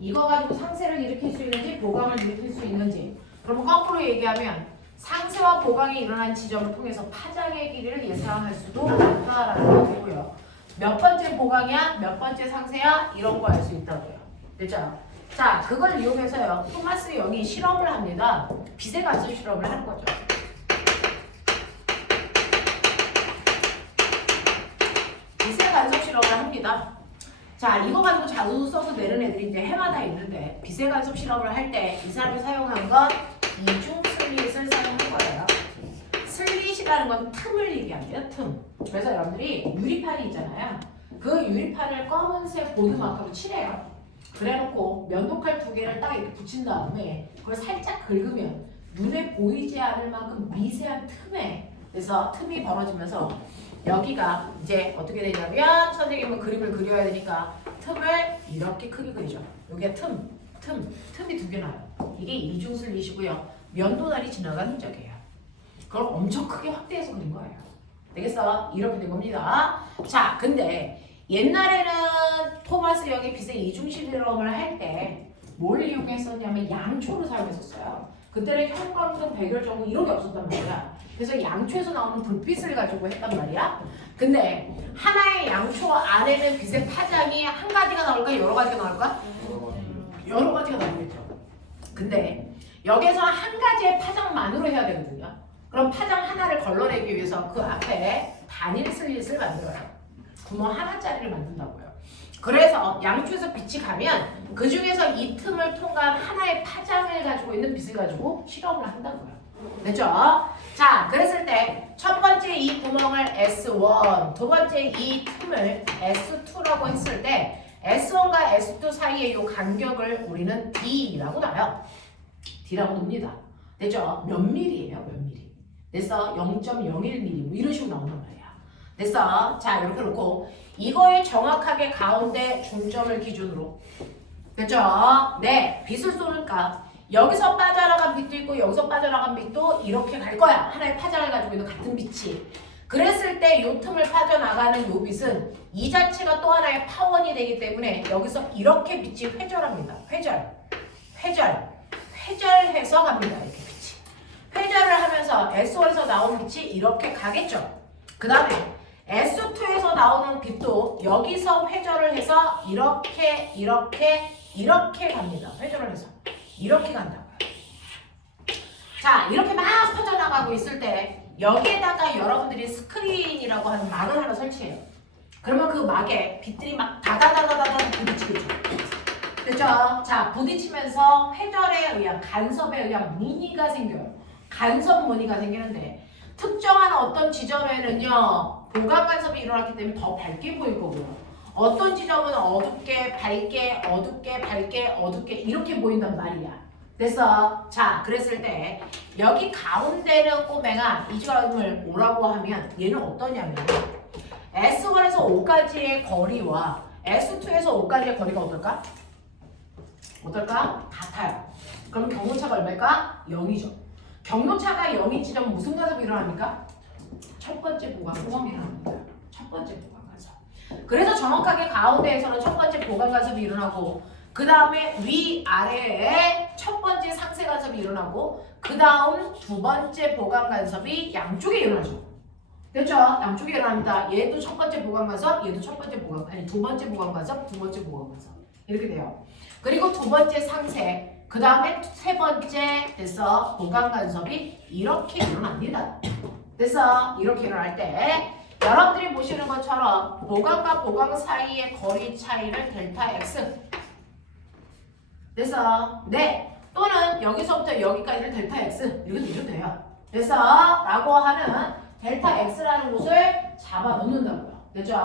이거 가지고 상세를 일으킬 수 있는지 보강을 일으킬 수 있는지. 그러면 거꾸로 얘기하면 상세와 보강이 일어난 지점을 통해서 파장의 길이를 예상할 수도 있다라는 거고요. 몇 번째 보강이야? 몇 번째 상세야? 이런 거 알 수 있다고요. 됐죠? 자, 그걸 이용해서요. 토마스 영이 실험을 합니다. 빛의 간섭 실험을 하는 거죠. 빛의 간섭 실험을 합니다. 자, 이거 가지고 자주 써서 내는 애들인데 해마다 있는데 빛의 간섭 실험을 할 때 이 사람이 사용한 건 이중 슬릿을 사용한 거예요. 슬릿이라는 건 틈을 얘기합니다. 틈. 그래서 여러분들이 유리판이 있잖아요. 그 유리판을 검은색 보드마커로 칠해요. 그래놓고 면도칼 2개를 딱 이렇게 붙인 다음에 그걸 살짝 긁으면 눈에 보이지 않을 만큼 미세한 틈에 그래서 틈이 벌어지면서 여기가 이제 어떻게 되냐면 선생님은 그림을 그려야 되니까 틈을 이렇게 크게 그리죠. 여기가 틈이 2개 나요. 이게 이중 슬릿이고요. 면도날이 지나간 흔적이에요. 그걸 엄청 크게 확대해서 그린 거예요. 되겠어? 이렇게 된 겁니다. 자, 근데 옛날에는 토마스 영이 빛의 이중 실험을 할 때 뭘 이용했었냐면 양초를 사용했었어요. 그때는 형광등, 백열전구 이런 게 없었단 말이야. 그래서 양초에서 나오는 불빛을 가지고 했단 말이야. 근데 하나의 양초 안에는 빛의 파장이 한 가지가 나올까? 여러 가지가 나올까? 여러 가지가 나오겠죠. 근데 여기서 한 가지의 파장만으로 해야 되거든요. 그럼 파장 하나를 걸러내기 위해서 그 앞에 단일 슬릿을 만들어요. 구멍 하나짜리를 만든다고요. 그래서 양초에서 빛이 가면 그 중에서 이 틈을 통과한 하나의 파장을 가지고 있는 빛을 가지고 실험을 한다고요. 됐죠? 자, 그랬을 때 첫 번째 이 구멍을 S1, 두 번째 이 틈을 S2라고 했을 때 S1과 S2 사이의 이 간격을 우리는 D라고 놔요. D라고 놉니다. 됐죠? 몇 밀리예요? 몇 밀리. 됐어? 0.01mm 뭐 이런 식으로 나온단 말이야. 됐어? 자, 이렇게 놓고 이거의 정확하게 가운데 중점을 기준으로 됐죠? 네, 빛을 쏘니까 여기서 빠져나간 빛도 있고 여기서 빠져나간 빛도 이렇게 갈 거야. 하나의 파장을 가지고 있는 같은 빛이. 그랬을 때 이 틈을 빠져나가는 이 빛은 이 자체가 또 하나의 파원이 되기 때문에 여기서 이렇게 빛이 회절합니다. 회절해서 갑니다. 이렇게 빛이. 회절을 하면서 S1에서 나온 빛이 이렇게 가겠죠. 그 다음에 S2에서 나오는 빛도 여기서 회절을 해서 이렇게 갑니다. 회절을 해서 이렇게 간다고요. 자, 이렇게 막 퍼져나가고 있을 때 여기에다가 여러분들이 스크린이라고 하는 막을 하나 설치해요. 그러면 그 막에 빛들이 막 다다다다다다 부딪히겠죠. 됐죠? 자, 부딪히면서 회절에 의한 간섭에 의한 무늬가 생겨요. 간섭 무늬가 생기는데 특정한 어떤 지점에는요 보강 간섭이 일어났기 때문에 더 밝게 보일 거고요. 어떤 지점은 어둡게 밝게 어둡게 밝게 어둡게 이렇게 보인단 말이야. 됐어? 자, 그랬을 때 여기 가운데는 꼬맹아 이 점을 뭐라고 하면 얘는 어떠냐면 S1에서 5까지의 거리와 S2에서 5까지의 거리가 어떨까? 같아요. 그럼 경로차가 얼마일까? 0이죠. 경로차가 0인 지점은 무슨 간섭이 일어납니까? 첫 번째 보강 간섭이 일어납니다. 첫 번째 보강 간섭. 그래서 정확하게 가운데에서는 첫 번째 보강 간섭이 일어나고 그 다음에 위아래에 첫 번째 상세 간섭이 일어나고 그 다음 두 번째 보강 간섭이 양쪽에 일어나죠. 됐죠? 양쪽에 일어납니다. 얘도 첫 번째 보강 간섭, 얘도 첫 번째 보강 아니 두 번째 보강 간섭, 두 번째 보강 간섭 이렇게 돼요. 그리고 두 번째 상세, 그 다음에 세 번째 됐어 보강 간섭이 이렇게 일어납니다. 됐어? 이렇게 일어날 때 여러분들이 보시는 것처럼 보강과 보강 사이의 거리 차이를 델타 X 됐어? 네. 또는 여기서부터 여기까지를 델타 X 이렇게 내셔도 돼요. 됐어? 라고 하는 델타 X라는 곳을 잡아 놓는다고요. 됐죠?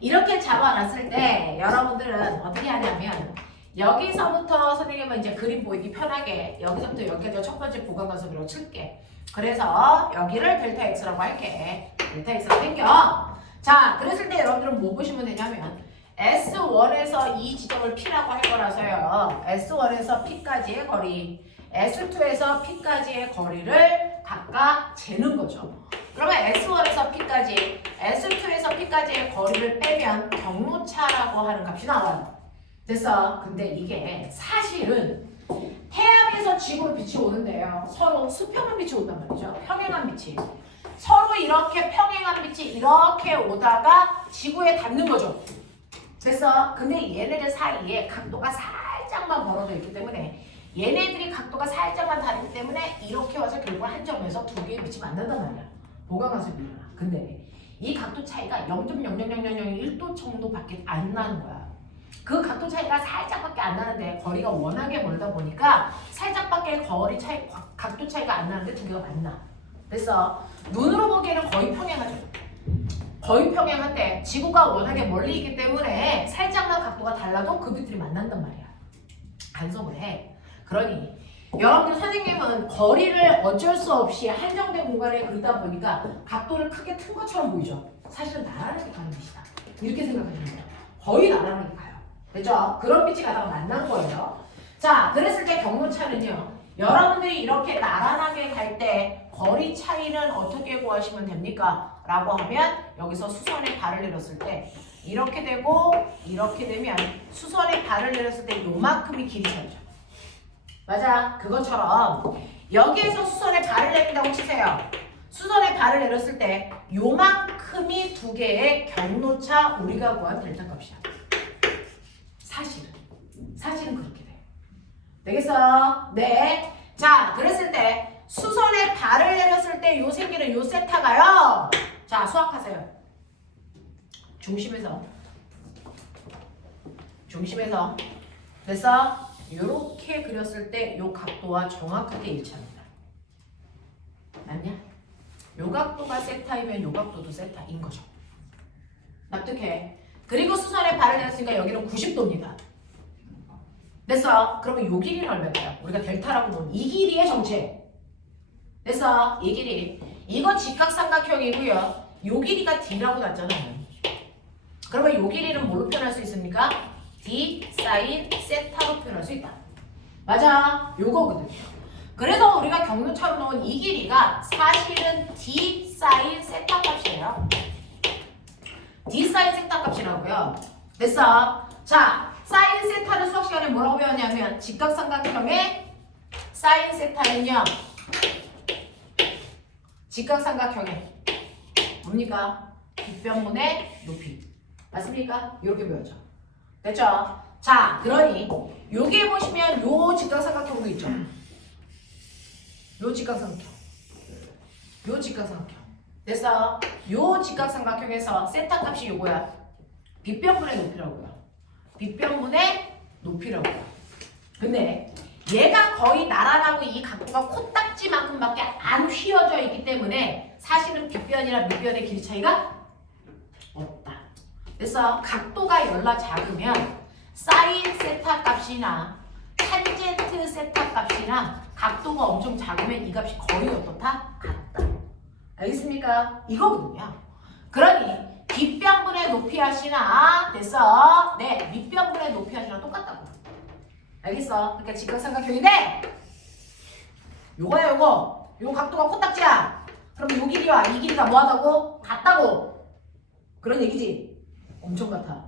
이렇게 잡아놨을 때 여러분들은 어떻게 하냐면 여기서부터 선생님은 이제 그림 보이기 편하게 여기서부터 여기까지 첫 번째 보강 간섭이라고 칠게. 그래서 여기를 델타 X라고 할게. 델타 X가 생겨. 자, 그랬을 때 여러분들은 뭐 보시면 되냐면 S1에서 이 지점을 P라고 할 거라서요. S1에서 P까지의 거리, S2에서 P까지의 거리를 각각 재는 거죠. 그러면 S1에서 P까지, S2에서 P까지의 거리를 빼면 경로차라고 하는 값이 나와요. 됐어. 근데 이게 사실은 태양에서 지구로 빛이 오는데요. 서로 수평한 빛이 온단 말이죠. 평행한 빛이. 서로 이렇게 평행한 빛이 이렇게 오다가 지구에 닿는 거죠. 됐어. 근데 얘네들 사이에 각도가 살짝만 벌어져 있기 때문에 얘네들이 각도가 살짝만 다르기 때문에 이렇게 와서 결국 한 점에서 두 개의 빛이 만난단 말이야. 보강화석이 일어나. 근데 이 각도 차이가 0.00001도 정도밖에 안 나는 거야. 그 각도 차이가 살짝밖에 안 나는데 거리가 워낙에 멀다 보니까 살짝밖에 각도 차이가 안 나는데 두 개가 만나. 됐어. 눈으로 보기에는 거의 평행하죠. 거의 평행한데 지구가 워낙에 멀리 있기 때문에 살짝만 각도가 달라도 그 빛들이 만난단 말이야. 간섭을 해. 그러니 여러분들 선생님은 거리를 어쩔 수 없이 한정된 공간에 그리다 보니까 각도를 크게 튼 것처럼 보이죠. 사실은 나란하게 가는 빛이다. 이렇게 생각하시면 돼요. 거의 나란하게 가요. 됐죠? 그런 빛이 가다가 만난 거예요. 자, 그랬을 때 경로차는요. 여러분들이 이렇게 나란하게 갈 때 거리 차이는 어떻게 구하시면 됩니까? 라고 하면 여기서 수선에 발을 내렸을 때 이렇게 되고 이렇게 되면 수선에 발을 내렸을 때 요만큼이 길이 차이죠. 맞아. 그것처럼 여기에서 수선에 발을 내린다고 치세요. 수선에 발을 내렸을 때 요만큼이 두 개의 경로차 우리가 구한 델타 값이야. 사실은 그렇게 돼. 되겠어? 네. 자, 그랬을 때 수선에 발을 내렸을 때 요 생기는 요 세타가요. 자, 수학하세요. 중심에서 됐어? 요렇게 그렸을 때 요 각도와 정확하게 일치합니다. 맞냐? 요 각도가 세타이면 요 각도도 세타인 거죠. 납득해. 그리고 수선에 발을 내렸으니까 여기는 90도입니다. 됐어? 그러면 요 길이는 얼마일까요? 우리가 델타라고 보는 이 길이의 정체. 됐어? 이 길이. 이건 직각삼각형이고요. 요 길이가 D라고 났잖아요. 그러면 요 길이는 뭘로 표현할 수 있습니까? D 사인 세타로 표현할 수 있다. 맞아. 요거거든요. 그래서 우리가 경로차로 넣은 이 길이가 사실은 D 사인 세타 값이에요. D 사인 세타 값이라고요. 됐어? 자, 사인 세타를 수학 시간에 뭐라고 배웠냐면 직각삼각형의 사인 세타는요. 직각삼각형의 뭡니까? 빗변분의 높이. 맞습니까? 이렇게 배웠죠. 됐죠? 자, 그러니 여기에 보시면 요 직각삼각형도 있죠. 요 직각삼각형. 됐어? 요 직각삼각형에서 세타 값이 요거야. 빗변분의 높이라고요. 빗변분의 높이라고요. 근데 얘가 거의 나란하고 이 각도가 코딱지만큼밖에 안 휘어져 있기 때문에 사실은 빗변이랑 밑변의 길이 차이가 없다. 그래서 각도가 열라 작으면 사인 세타 값이나 탄젠트 세타 값이나 각도가 엄청 작으면 이 값이 거의 어떻다? 같다. 알겠습니까? 이거거든요. 그러니 빗변분의 높이 하시나 됐어? 네, 밑변분의 높이 하시나 똑같다고. 알겠어? 그러니까 직각삼각형인데 요거야 요거. 요 각도가 코딱지야. 그럼 요 길이와 이 길이가 뭐하다고? 같다고. 그런 얘기지. 엄청 같아.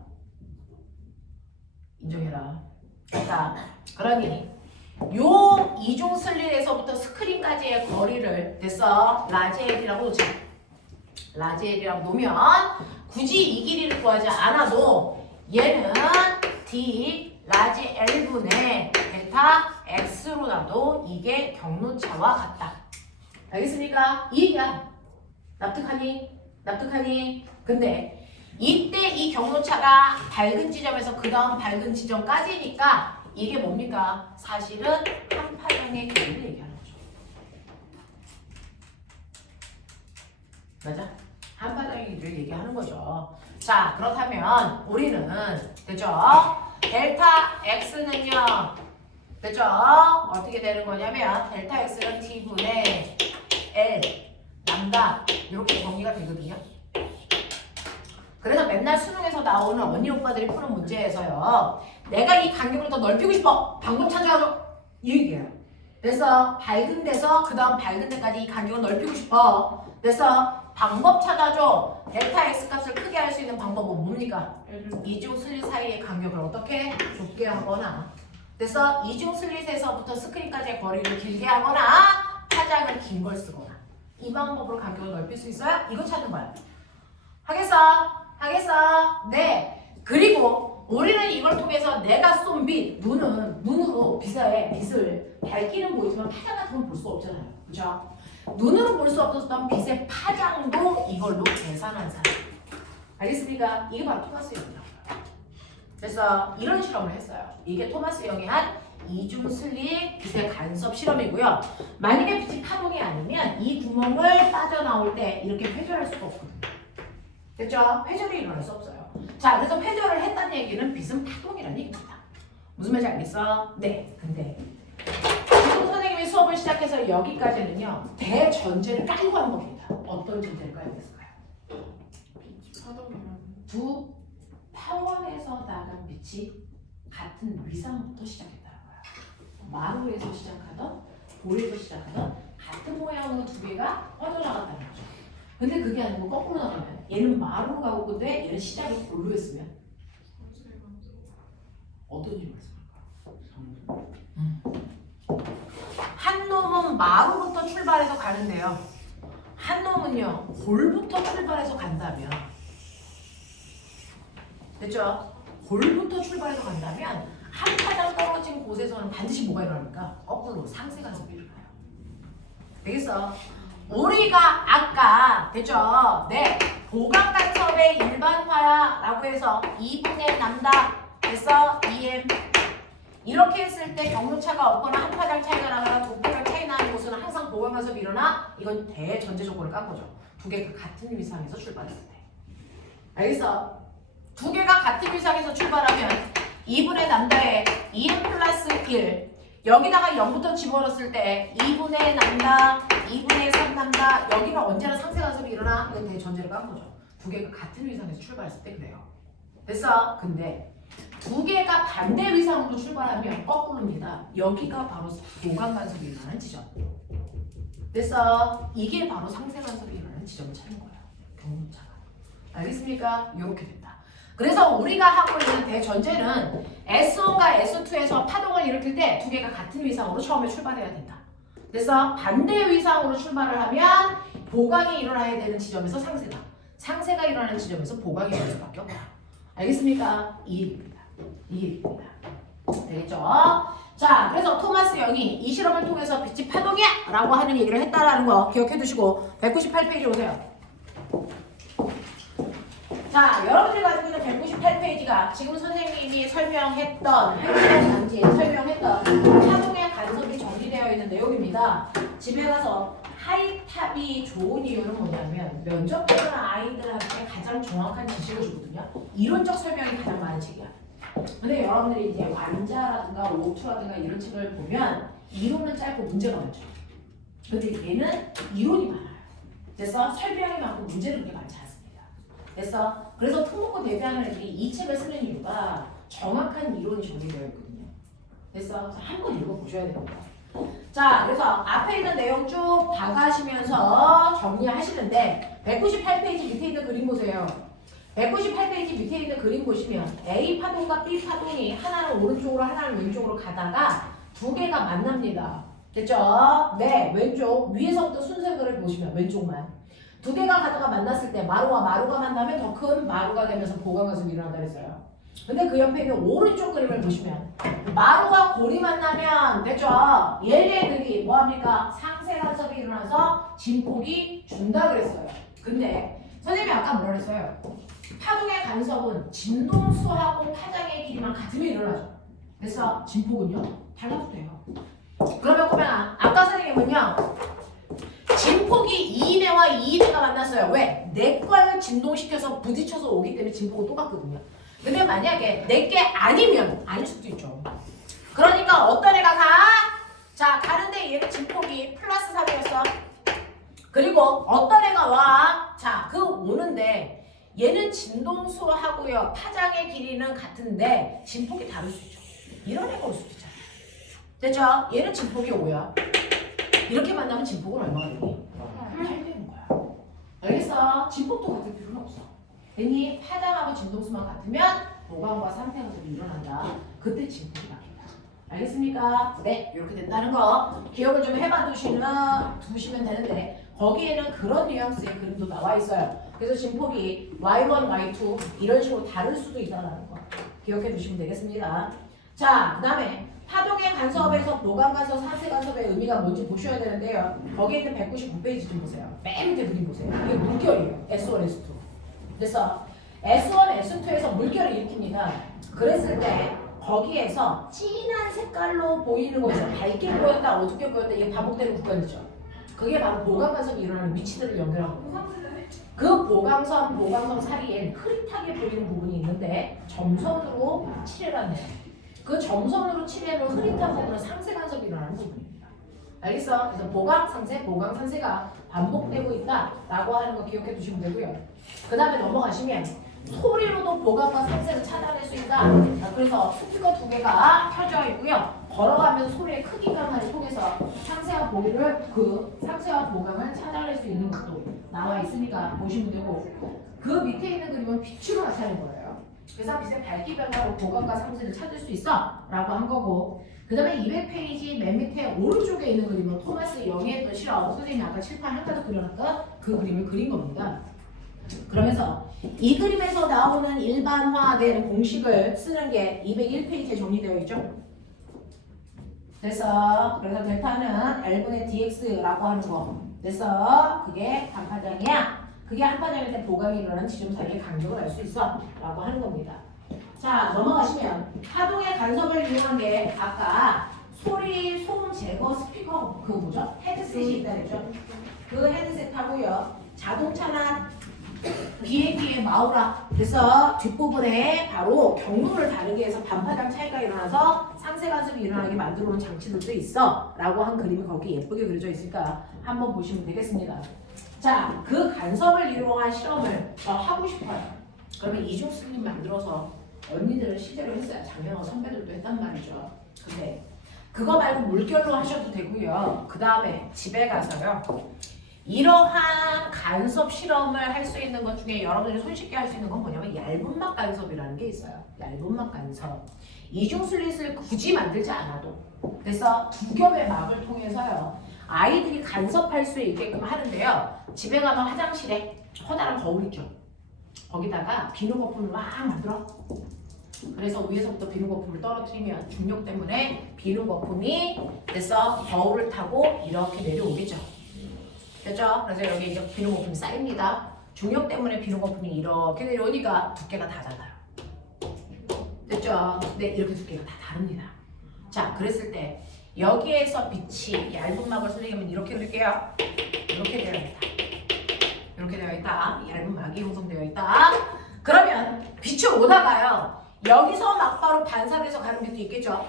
인정해라. 자, 그러니 요 이중 슬릿에서부터 스크린까지의 거리를 됐어? 라지 L이라고 놓자. 라지 L이라고 놓으면 굳이 이 길이를 구하지 않아도 얘는 D 라지 L분의 델타 X로 놔도 이게 경로차와 같다. 알겠습니까? 이 얘기야. 납득하니? 근데 이때 이 경로차가 밝은 지점에서 그 다음 밝은 지점까지니까 이게 뭡니까? 사실은 한파형의 길이를 얘기하는 거죠. 맞아? 한파형의 길이를 얘기하는 거죠. 자, 그렇다면 우리는 됐죠? 델타 X는요. 됐죠? 어떻게 되는 거냐면 델타 X는 T분의 L 람다 이렇게 정리가 되거든요. 그래서 맨날 수능에서 나오는 언니 오빠들이 푸는 문제에서요. 내가 이 간격을 더 넓히고 싶어. 방법 찾아가죠. 이 얘기예요. 그래서 밝은 데서 그 다음 밝은 데까지 이 간격을 넓히고 싶어. 그래서 방법 찾아줘. 델타 x 값을 크게 할 수 있는 방법은 뭡니까? 이중 슬릿 사이의 간격을 어떻게 좁게 하거나, 그래서 이중 슬릿에서부터 스크린까지의 거리를 길게 하거나 파장을 긴 걸 쓰거나, 이 방법으로 간격을 넓힐 수 있어요? 이거 찾는 거야. 하겠어? 하겠어? 네. 그리고 우리는 이걸 통해서 내가 쏜 빛, 눈으로 빛을 밝기는 보이지만 파장 같은 건 볼 수 없잖아요. 그죠? 눈으로 볼 수 없었던 빛의 파장도 이걸로 계산한 사람. 알겠습니까? 이게 바로 토마스 영이라고요. 그래서 이런 실험을 했어요. 이게 토마스 영이 한 이중 슬릿 빛의 간섭 실험이고요. 만약에 빛이 파동이 아니면 이 구멍을 빠져나올 때 이렇게 회전할 수가 없거든요. 됐죠? 회전이 일어날 수 없어요. 자, 그래서 회전을 했다는 얘기는 빛은 파동이라는 얘기입니다. 무슨 말인지 알겠어? 네. 근데 지금 선생님이 수업을 시작해서 여기까지는요, 대전제를 깔고 한 겁니다. 어떤 전제를 깔고 있을까요? 두 타원에서 나간 빛이 같은 위상부터 시작했다는 거야. 마루에서 시작하던, 볼에서 시작하던 같은 모양으로 두 개가 뻗어나갔다는 거죠. 근데 그게 아니고 거꾸로 나가면 얘는 마루로 가고 근데 얘는 시작이 볼로 했으면 어떤 일이 있을까? 한 놈은 마루부터 출발해서 가는데요. 한 놈은요, 볼부터 출발해서 간다면, 됐죠? 볼부터 출발해서 간다면 한 파장 떨어진 곳에서는 반드시 뭐가 일어납니까? 거꾸로 상세 간섭이 일어나요. 되겠어? 우리가 아까 됐죠? 네, 보강 간섭의 일반화라고 해서 2분의 남다 됐어? 2m 이렇게 했을 때 경로차가 없거나 한 파장 차이가 나거나 두 파장 차이 나는 곳은 항상 보강 간섭이 일어나. 이건 대전제 조건을 깐 거죠. 두 개가 같은 위상에서 출발했을 때. 알겠어? 두 개가 같은 위상에서 출발하면 2분의 남다에 2m 플러스 1 여기다가 0부터 집어넣었을 때 2분의 남다, 2분의 3 남다 여기는 언제나 상세 간섭이 일어나. 이건 대전제를 깐 거죠. 두 개가 같은 위상에서 출발했을 때 그래요. 됐어? 근데 두 개가 반대 위상으로 출발하면 거꾸로입니다. 여기가 바로 보강 간섭이 일어나는 지점. 됐어? 이게 바로 상세 간섭이 일어나는 지점을 찾는 거예요. 경로차가. 알겠습니까? 이렇게 된다. 그래서 우리가 하고 있는 대전제는 S1과 S2에서 파동을 일으킬 때 두 개가 같은 위상으로 처음에 출발해야 된다. 그래서 반대 위상으로 출발을 하면 보강이 일어나야 되는 지점에서 상세가 일어나는 지점에서 보강이 일어날 수밖에 없다. 알겠습니까? 이 일입니다. 이 일입니다. 되겠죠? 자, 그래서 토마스 영이 이 실험을 통해서 빛이 파동이야! 라고 하는 얘기를 했다라는 거 기억해 두시고 198페이지 오세요. 자, 여러분들이 가지고 있는 198페이지가 지금 선생님이 설명했던 설명했던 파동의 간섭이 정리되어 있는 내용입니다. 집에 가서 하이탑이 좋은 이유는 뭐냐면 면접 보는 아이들한테 가장 정확한 지식을 주거든요. 이론적 설명이 가장 많은 책이야. 근데 여러분들이 이제 완자라든가 오투라든가 이런 책을 보면 이론은 짧고 문제가 많죠. 근데 얘는 이론이 많아요. 그래서 설명이 많고 문제는 그렇게 많지 않습니다. 그래서 특목고 대비하는 애들이 이 책을 쓰는 이유가 정확한 이론이 정리되어 있거든요. 한번 읽어보셔야 됩니다. 자, 그래서 앞에 있는 내용 쭉 봐가시면서 정리하시는데 198페이지 밑에 있는 그림 보세요. 198페이지 밑에 있는 그림 보시면 A 파동과 B 파동이 하나는 오른쪽으로 하나는 왼쪽으로 가다가 두 개가 만납니다. 됐죠? 네, 왼쪽 위에서부터 순서를 보시면 왼쪽만 두 개가 가다가 만났을 때 마루와 마루가 만나면 더 큰 마루가 되면서 보강 간섭이 일어난다 그랬어요. 근데 그 옆에 있는 오른쪽 그림을 보시면 마루와 골이 만나면 됐죠? 얘네들이 뭐합니까? 상세 간섭이 일어나서 진폭이 준다 그랬어요. 근데 선생님이 아까 뭐라 그랬어요? 파동의 간섭은 진동수하고 파장의 길이만 같으면 일어나죠. 그래서 진폭은요? 달라도 돼요. 그러면 꼬맹아, 아까 선생님은요 진폭이 2인회와 2인회가 만났어요. 왜? 내 거를 진동시켜서 부딪혀서 오기 때문에 진폭은 똑같거든요. 근데 만약에 내게 아니면 아닐 수도 있죠. 그러니까 어떤 애가 가? 자, 가는데 얘는 진폭이 플러스 3이었어. 그리고 어떤 애가 와? 자, 그 오는데 얘는 진동수하고요 파장의 길이는 같은데 진폭이 다를 수 있죠. 이런 애가 올 수도 있잖아요. 됐죠? 얘는 진폭이 5야. 이렇게 만나면 진폭은 얼마가 되니? 8 되는 거야. 알겠어? 따라서 진폭도 같을 필요는 없어. 괜히 파장하고 진동수만 같으면 보강과 상태 간섭이 일어난다. 그때 진폭이 바뀐다. 알겠습니까? 네, 이렇게 된다는 거 기억을 좀 두시면 되는데 거기에는 그런 뉘앙스의 그림도 나와 있어요. 그래서 진폭이 Y1, Y2 이런 식으로 다를 수도 있다는 거 기억해 두시면 되겠습니다. 자, 그 다음에 파동의 간섭에서 보강 간섭, 상세 간섭의 의미가 뭔지 보셔야 되는데요. 거기에 있는 199페이지 좀 보세요. 맨 밑에 그림 보세요. 이게 물결이에요. S1, S2. 그래서 S1, S2에서 물결을 일으킵니다. 그랬을 때 거기에서 진한 색깔로 보이는 거에서 밝게 보였다, 어둡게 보였다 이게 반복되는 구간이죠. 그게 바로 보강 간섭이 일어나는 위치들을 연결하고 그 보강선 사이엔 흐릿하게 보이는 부분이 있는데 점선으로 칠해를 한대요. 그 점선으로 칠해놓은 흐릿한 부분은 상세 간섭이 일어나는 부분입니다. 알겠어? 그래서 보강, 상세, 보강, 상세가 반복되고 있다라고 하는 거 기억해 두시면 되고요. 그 다음에 넘어가시면 소리로도 보강과 상세를 차단할 수 있다. 그래서 스피커 2개가 켜져 있고요. 걸어가면서 소리의 크기감을 통해서 상세와 보강을 차단할 수 있는 것도 나와 있으니까 보시면 되고 그 밑에 있는 그림은 빛으로 나타낸 거예요. 그래서 빛의 밝기 변화로 보강과 상세를 찾을 수 있어 라고 한 거고 그 다음에 200페이지 맨 밑에 오른쪽에 있는 그림은 토마스 영이 했던 실험 선생님이 아까 칠판 한가득 그려놨던 그 그림을 그린 겁니다. 그러면서 이 그림에서 나오는 일반화된 공식을 쓰는 게 201페이지에 정리되어 있죠. 그래서 델타는 L분의 dx라고 하는 거. 그래서 그게 반파장이야. 그게 한파장일 때 보강이 일어나는 지점 사이의 간격을 알 수 있어 라고 하는 겁니다. 자, 넘어가시면 파동의 간섭을 이용한 게 아까 소리, 소음 제거 스피커 그 뭐죠? 헤드셋이 있다 그랬죠? 그 헤드셋하고요. 자동차나 비행기의 마우라 그래서 뒷부분에 바로 경로를 다르게 해서 반파장 차이가 일어나서 상세 간섭이 일어나게 만들어 놓은 장치들도 있어 라고 한 그림이 거기 예쁘게 그려져 있으니까 한번 보시면 되겠습니다. 자, 그 간섭을 이용한 실험을 하고 싶어요. 그러면 이중수님 만들어서 언니들은 실제로 했어요. 작년에 선배들도 했단 말이죠. 근데 그거 말고 물결로 하셔도 되고요. 그 다음에 집에 가서요. 이러한 간섭 실험을 할 수 있는 것 중에 여러분들이 손쉽게 할 수 있는 건 뭐냐면 얇은 막 간섭이라는 게 있어요. 얇은 막 간섭. 이중 슬릿을 굳이 만들지 않아도 그래서 두 겹의 막을 통해서요. 아이들이 간섭할 수 있게끔 하는데요. 집에 가면 화장실에 커다란 거울 있죠. 거기다가 비누 거품을 막 만들어. 그래서 위에서부터 비누 거품을 떨어뜨리면 중력 때문에 비누 거품이 돼서 거울을 타고 이렇게 내려오겠죠. 됐죠? 그래서 여기 이제 비누 거품이 쌓입니다. 중력 때문에 비누 거품이 이렇게 내려오니까 두께가 다르잖아요. 됐죠? 네, 이렇게 두께가 다 다릅니다. 자, 그랬을 때 여기에서 빛이 얇은 막을 선생님은 이렇게 그릴게요. 이렇게 되어 있다. 이렇게 되어 있다. 얇은 막이 형성되어 있다. 그러면 빛이 오다가요. 여기서 막바로 반사돼서 가는 빛도 있겠죠?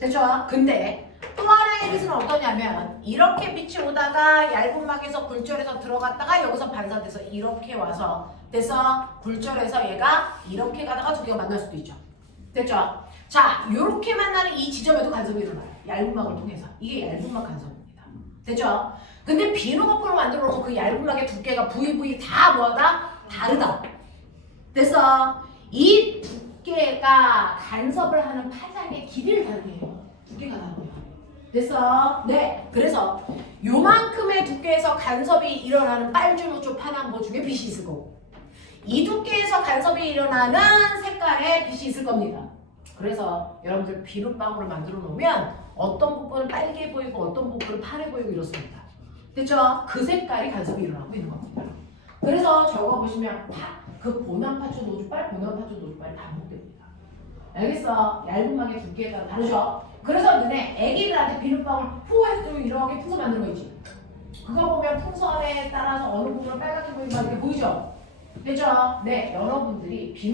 됐죠? 근데 또 하나의 빛은 어떠냐면 이렇게 빛이 오다가 얇은 막에서 굴절해서 들어갔다가 여기서 반사돼서 이렇게 와서 돼서 굴절해서 얘가 이렇게 가다가 두 개가 만날 수도 있죠. 됐죠? 자, 이렇게 만나는 이 지점에도 간섭이 일어나요. 얇은 막을 통해서. 이게 얇은 막 간섭입니다. 됐죠? 근데 비누 거품을 만들어 놓고 그 얇은 막의 두께가 부위 다 뭐하다? 다르다. 그래서 이 두께가 간섭을 하는 파장의 길이를 다르게 해요. 두께가 다르고요. 그래서 네, 그래서 요만큼의 두께에서 간섭이 일어나는 빨주노초 파남보 중에 빛이 있을 거고 이 두께에서 간섭이 일어나는 색깔의 빛이 있을 겁니다. 그래서 여러분들 비눗방울을 만들어 놓으면 어떤 부분은 빨개 보이고 어떤 부분은 파래 보이고 이렇습니다. 됐죠? 그 색깔이 간섭이 일어나고 있는 겁니다. 그래서 저거 보시면 그 보남파초 노주빨, 보남파초 노주빨이 반복됩니다. 알겠어? 얇은 막의 두께에 따라 다르죠? 그래서 너네 애기들한테 비눗방울 푸해서 이렇게 풍선 만드는 거 있지? 그거 보면 풍선에 따라서 어느 부분은 빨갛게 보이고 이렇게 보이죠? 됐죠? 네, 여러분들이 비눗